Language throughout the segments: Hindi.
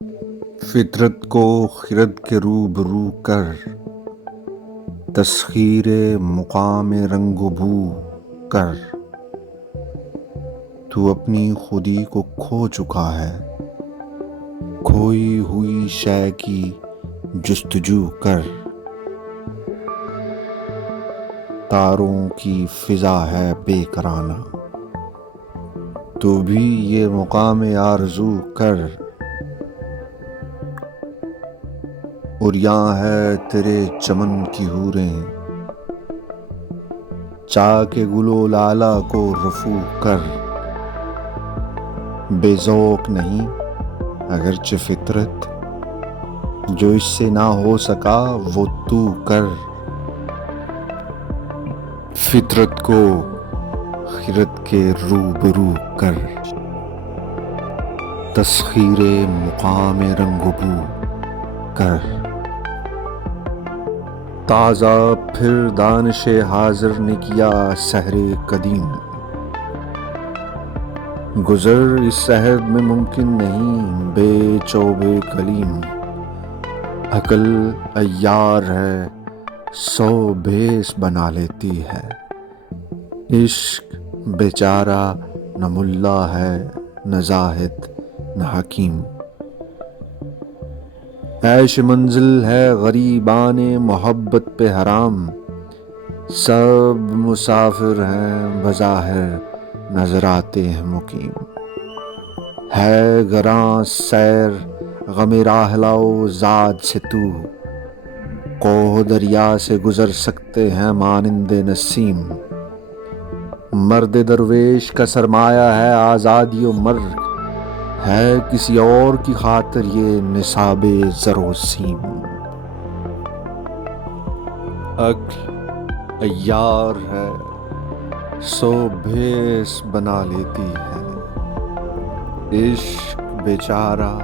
फितरत को खिरत के रूबरू कर, तस्खीरे मुकाम रंग बू कर। तू अपनी खुदी को खो चुका है, खोई हुई शय की जुस्तजू कर। तारों की फिजा है बेकराना, तो भी ये मुकाम आरज़ू कर। और यहाँ है तेरे चमन की हूरें, चाह के गुलो लाला को रफू कर। बेज़ौक नहीं अगरचे फितरत, जो इससे ना हो सका वो तू कर। फितरत को खिरत के रूबरू कर, तस्खीरे मुकाम रंगबू कर। ताज़ा फिर दानिशे हाजिर ने किया सहरे कदीम, गुज़र इस शहर में मुमकिन नहीं बेचौबे कलीम। अकल अय्यार है सौ भेस बना लेती है, इश्क बेचारा न मुल्ला है न जाहिद न हकीम। ऐश मंजिल है गरीबाने मोहब्बत पे हराम, सब मुसाफिर हैं बज़ाहिर नजर आते हैं मुकीम। है गरां सैर गमे राहलाओ ज़ाद से तू, कोह दरिया से गुजर सकते हैं मानिंदे नसीम। मर्द दरवेश का सरमाया है आज़ादी व मर्ग, है किसी और की खातिर ये निसाबे ज़रो सीम। अक्ल अय्यार है सो भेस बना लेती है, इश्क बेचारा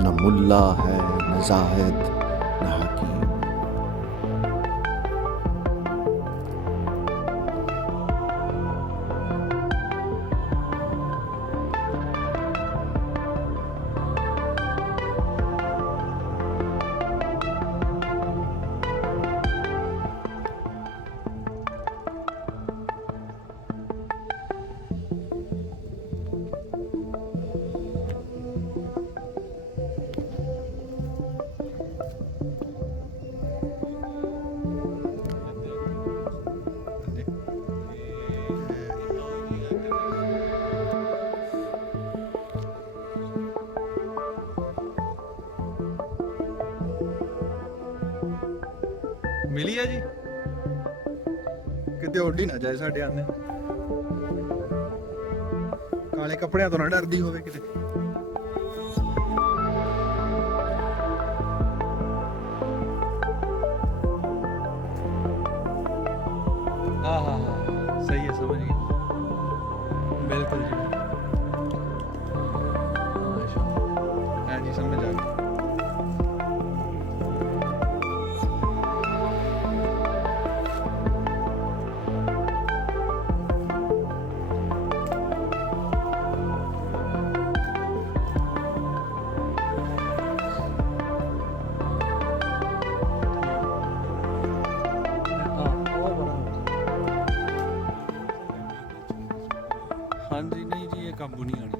न मुल्ला है न जाहिद न हकीम। मिली है जी ਕਿਤੇ ਉੱਡ ਹੀ ਨਾ ਜਾਏ ਸਾਡੇ ਆਨੇ ਕਾਲੇ ਕੱਪੜਿਆਂ ਤੋਂ ਨਾ ਡਰਦੀ ਹੋਵੇ ਕਿਤੇ हाँ हाँ हाँ सही है समझ गई बिल्कुल जी हाँ जी समझ आ गई हाँ जी नहीं जी ये काबू नहीं आनी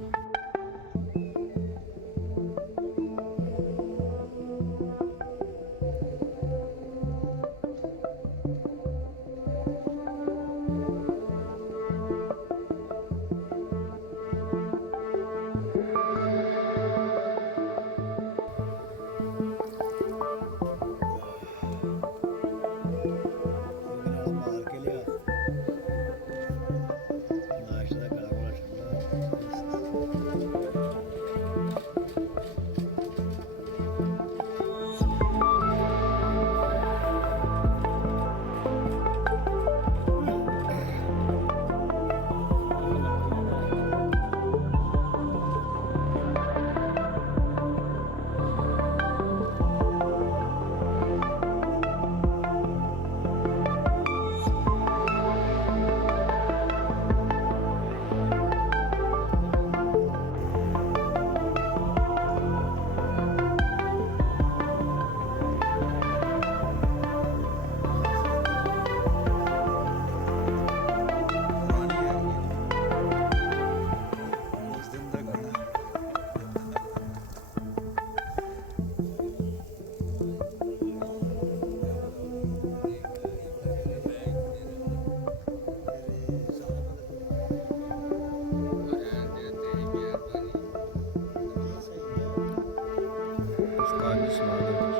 सुना दो कुछ।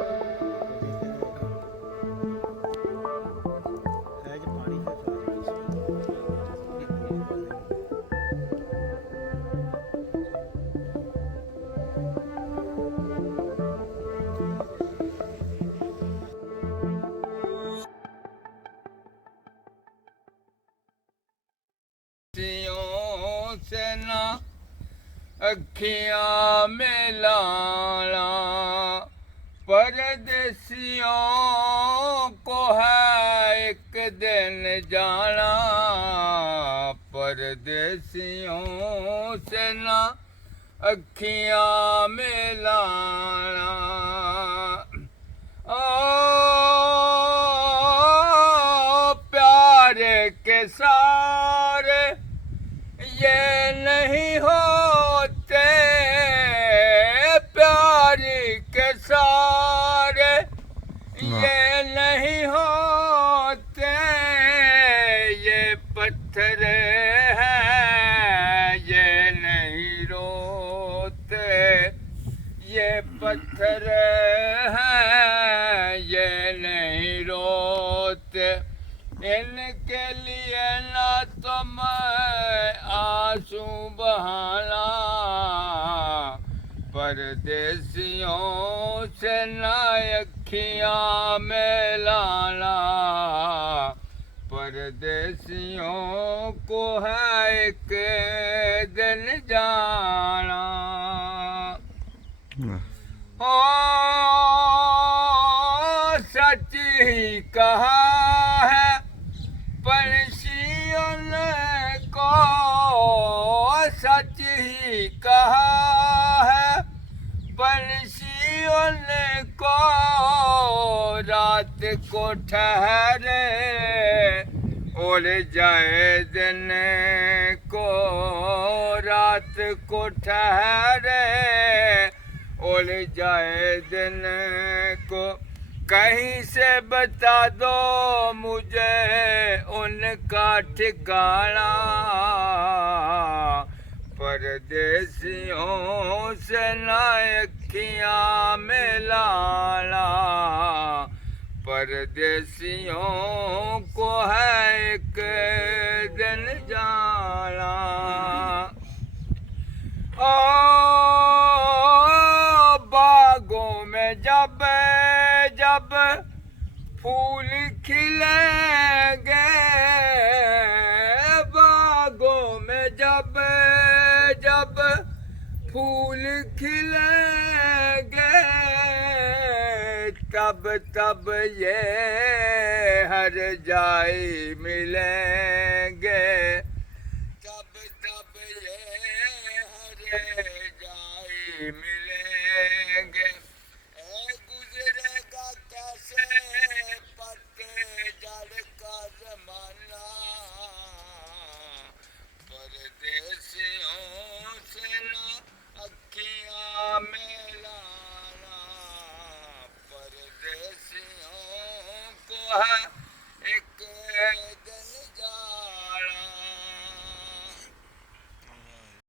है जो पानी है से ना अखियां में लाना, परदेसियों को है एक दिन जाना, परदेसियों से ना अखियां में लाना। ओ प्यार के सारे ये नहीं होते, प्यार के सारे ये नहीं होते, ये पत्थर हैं ये नहीं रोते, ये पत्थर हैं ये नहीं रोते, इनके लिए ना तुम आंसू बहाना, परदेसियों से ना अखियां में लाना, परदेसियों को है एक दिन जाना। ओ सच ही कहा है पंछियों को, सच ही कहा है पंछियों को, रात को ठहरे उड़ जाए दिन को, रात को ठहरे उड़ जाए दिन को, कहीं से बता दो मुझे उनका ठिकाना, परदेसियों से ना अखियां में लाना, परदेसियों को है एक दिन जाना। ओ बागों में जब जब फूल खिलेंगे, बागों में जब जब फूल खिलेंगे, तब तब ये हर जाई मिलेंगे, तब तब ये हर जाई मिलेंगे। गुजरेगा कैसे पतझड़ का ज़माना, परदेसियों से ना अखियां में लाना, परदेसियों को है एक